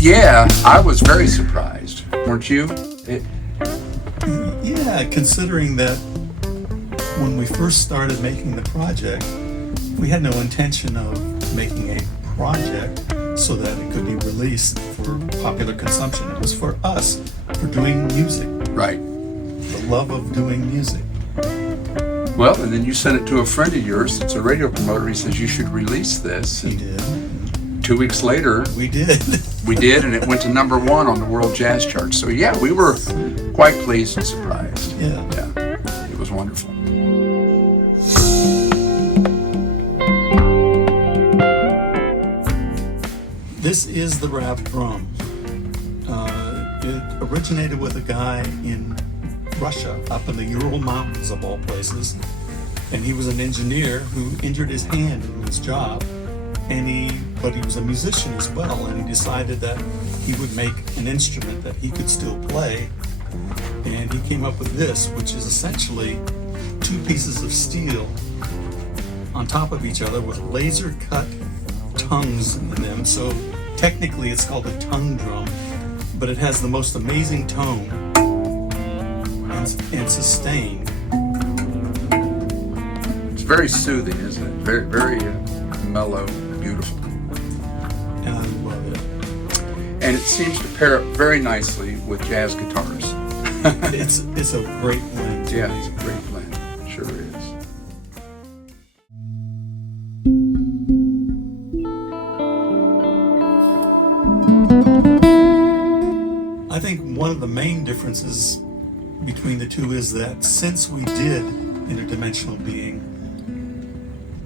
Yeah, I was very surprised, weren't you? Yeah, considering that when we first started making the project, we had no intention of making a project so that it could be released for popular consumption. It was for us, for doing music, Right. the love of doing music. Well, and then you sent it to a friend of yours that's a radio promoter. He says you should release this. We And did. 2 weeks later, We did. we did, and it went to #1 on the World Jazz Chart. So yeah, we were quite pleased and surprised. Yeah. Yeah, it was wonderful. This is the rap drum. It originated with a guy in Russia, up in the Ural Mountains of all places. And he was an engineer who injured his hand in his job. But he was a musician as well, and he decided that he would make an instrument that he could still play. And he came up with this, which is essentially two pieces of steel on top of each other with laser cut tongues in them. So technically it's called a tongue drum, but it has the most amazing tone and sustain. It's very soothing, isn't it? Very, very mellow, beautiful. And I love it. And it seems to pair up very nicely with jazz guitars. It's a great blend. Yeah, it's a great blend. It sure is. I think one of the main differences between the two is that since we did Interdimensional Being,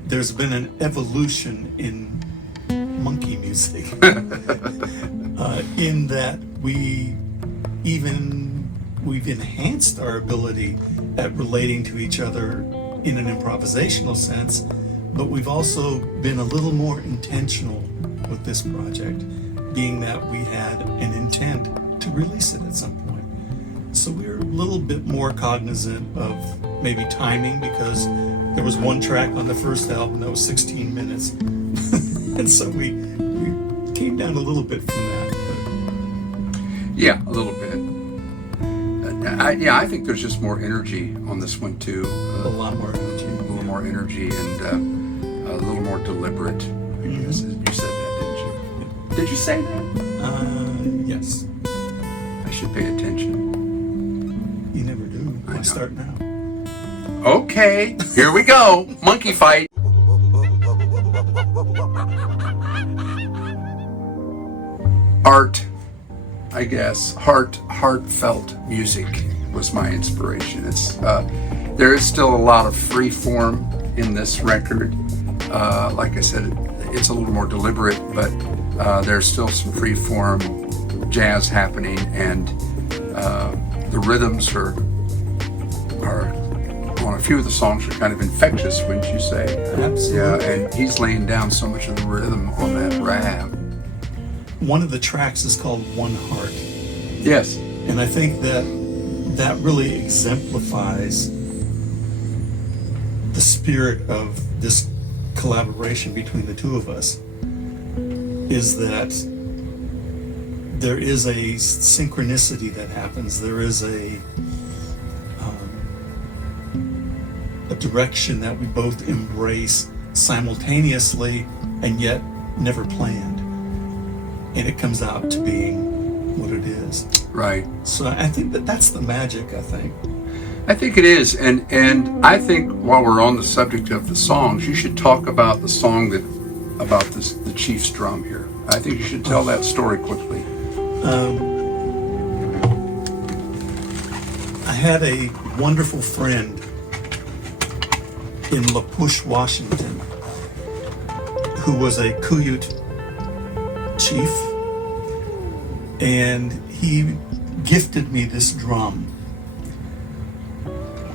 there's been an evolution in monkey music. In that we've enhanced our ability at relating to each other in an improvisational sense, but we've also been a little more intentional with this project, being that we had an intent to release it at some point. So we're a little bit more cognizant of maybe timing, because there was one track on the first album that was 16 minutes. And so we came down a little bit from that. Yeah, a little bit. I think there's just more energy on this one too. A lot more energy. A little more energy and a little more deliberate. I guess you said that, didn't you? Did you say that? Yes. I should pay attention. You never do. Why start now? Okay, here we go. Monkey fight. Art, I guess. Heartfelt music was my inspiration. There is still a lot of free form in this record. Like I said, it's a little more deliberate, but there's still some free form jazz happening, and the rhythms are on a few of the songs are kind of infectious, wouldn't you say? Absolutely. Yeah, and he's laying down so much of the rhythm on that rap. One of the tracks is called One Heart. Yes. And I think that really exemplifies the spirit of this collaboration between the two of us, is that there is a synchronicity that happens. There is a direction that we both embrace simultaneously and yet never planned. And it comes out to being what it is. Right. So I think that's the magic, I think. I think it is, and I think while we're on the subject of the songs, you should talk about the song about the Chief's drum here. I think you should tell that story quickly. I had a wonderful friend in La Push, Washington, who was a Kuyut chief, and he gifted me this drum,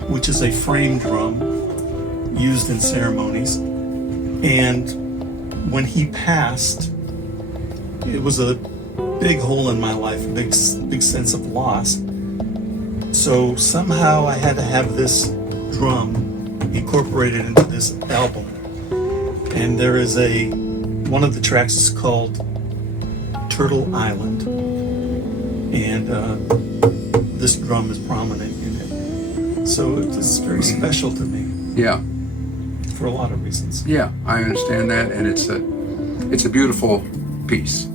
which is a frame drum used in ceremonies. And when he passed, it was a big hole in my life, a big sense of loss. So somehow I had to have this drum incorporated into this album. And there is one of the tracks is called Turtle Island, and this drum is prominent in it. So it's very special to me Yeah. for a lot of reasons. Yeah, I understand that, and it's a beautiful piece.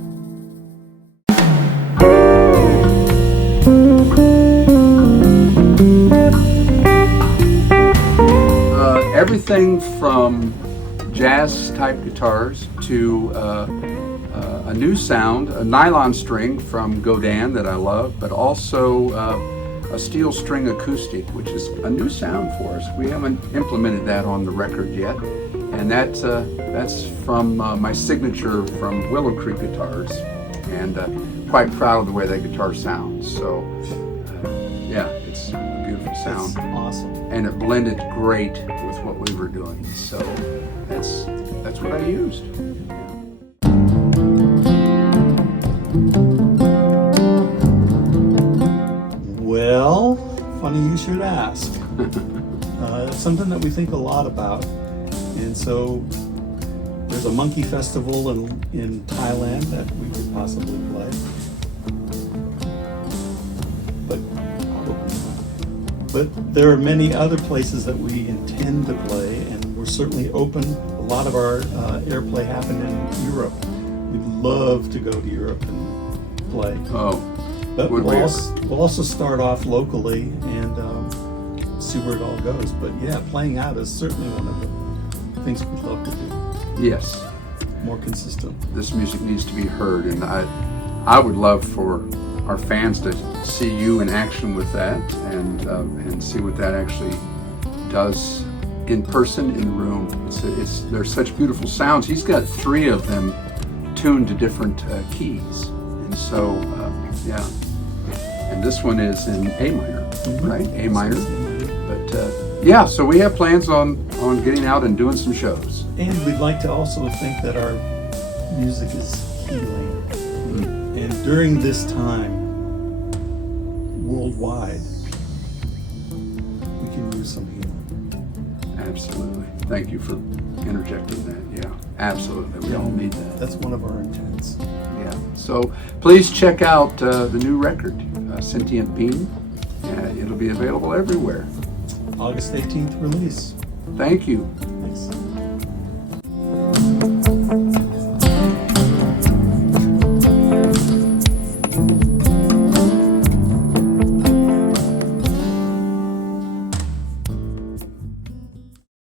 Everything from jazz type guitars to a new sound, a nylon string from Godin that I love, but also a steel string acoustic, which is a new sound for us. We haven't implemented that on the record yet, and that's from my signature from Willow Creek Guitars, and quite proud of the way that guitar sounds. So yeah, it's a beautiful sound. That's awesome. And it blended great with what we were doing. So that's what I used. Well, funny you should ask. It's something that we think a lot about. And so there's a monkey festival in Thailand that we could possibly play. But probably not. But there are many other places that we intend to play, and we're certainly open. A lot of our airplay happened in Europe. We'd love to go to Europe and play. Oh, But would we we'll also start off locally and see where it all goes. But yeah, playing out is certainly one of the things we'd love to do. yes, More consistent. this music needs to be heard, and I would love for our fans to see you in action with that, and see what that actually does in person in the room. There's such beautiful sounds. He's got 3 of them tuned to different keys, and so yeah. And this one is in A minor, right? A minor. But yeah, so we have plans on getting out and doing some shows. And we'd like to also think that our music is healing. And during this time, worldwide, we can use some healing. Absolutely. Thank you for interjecting that. Yeah, absolutely. We all need that. That's one of our intents. Yeah. So please check out the new record, Sentient Being. It'll be available everywhere. August 18th release. Thank you.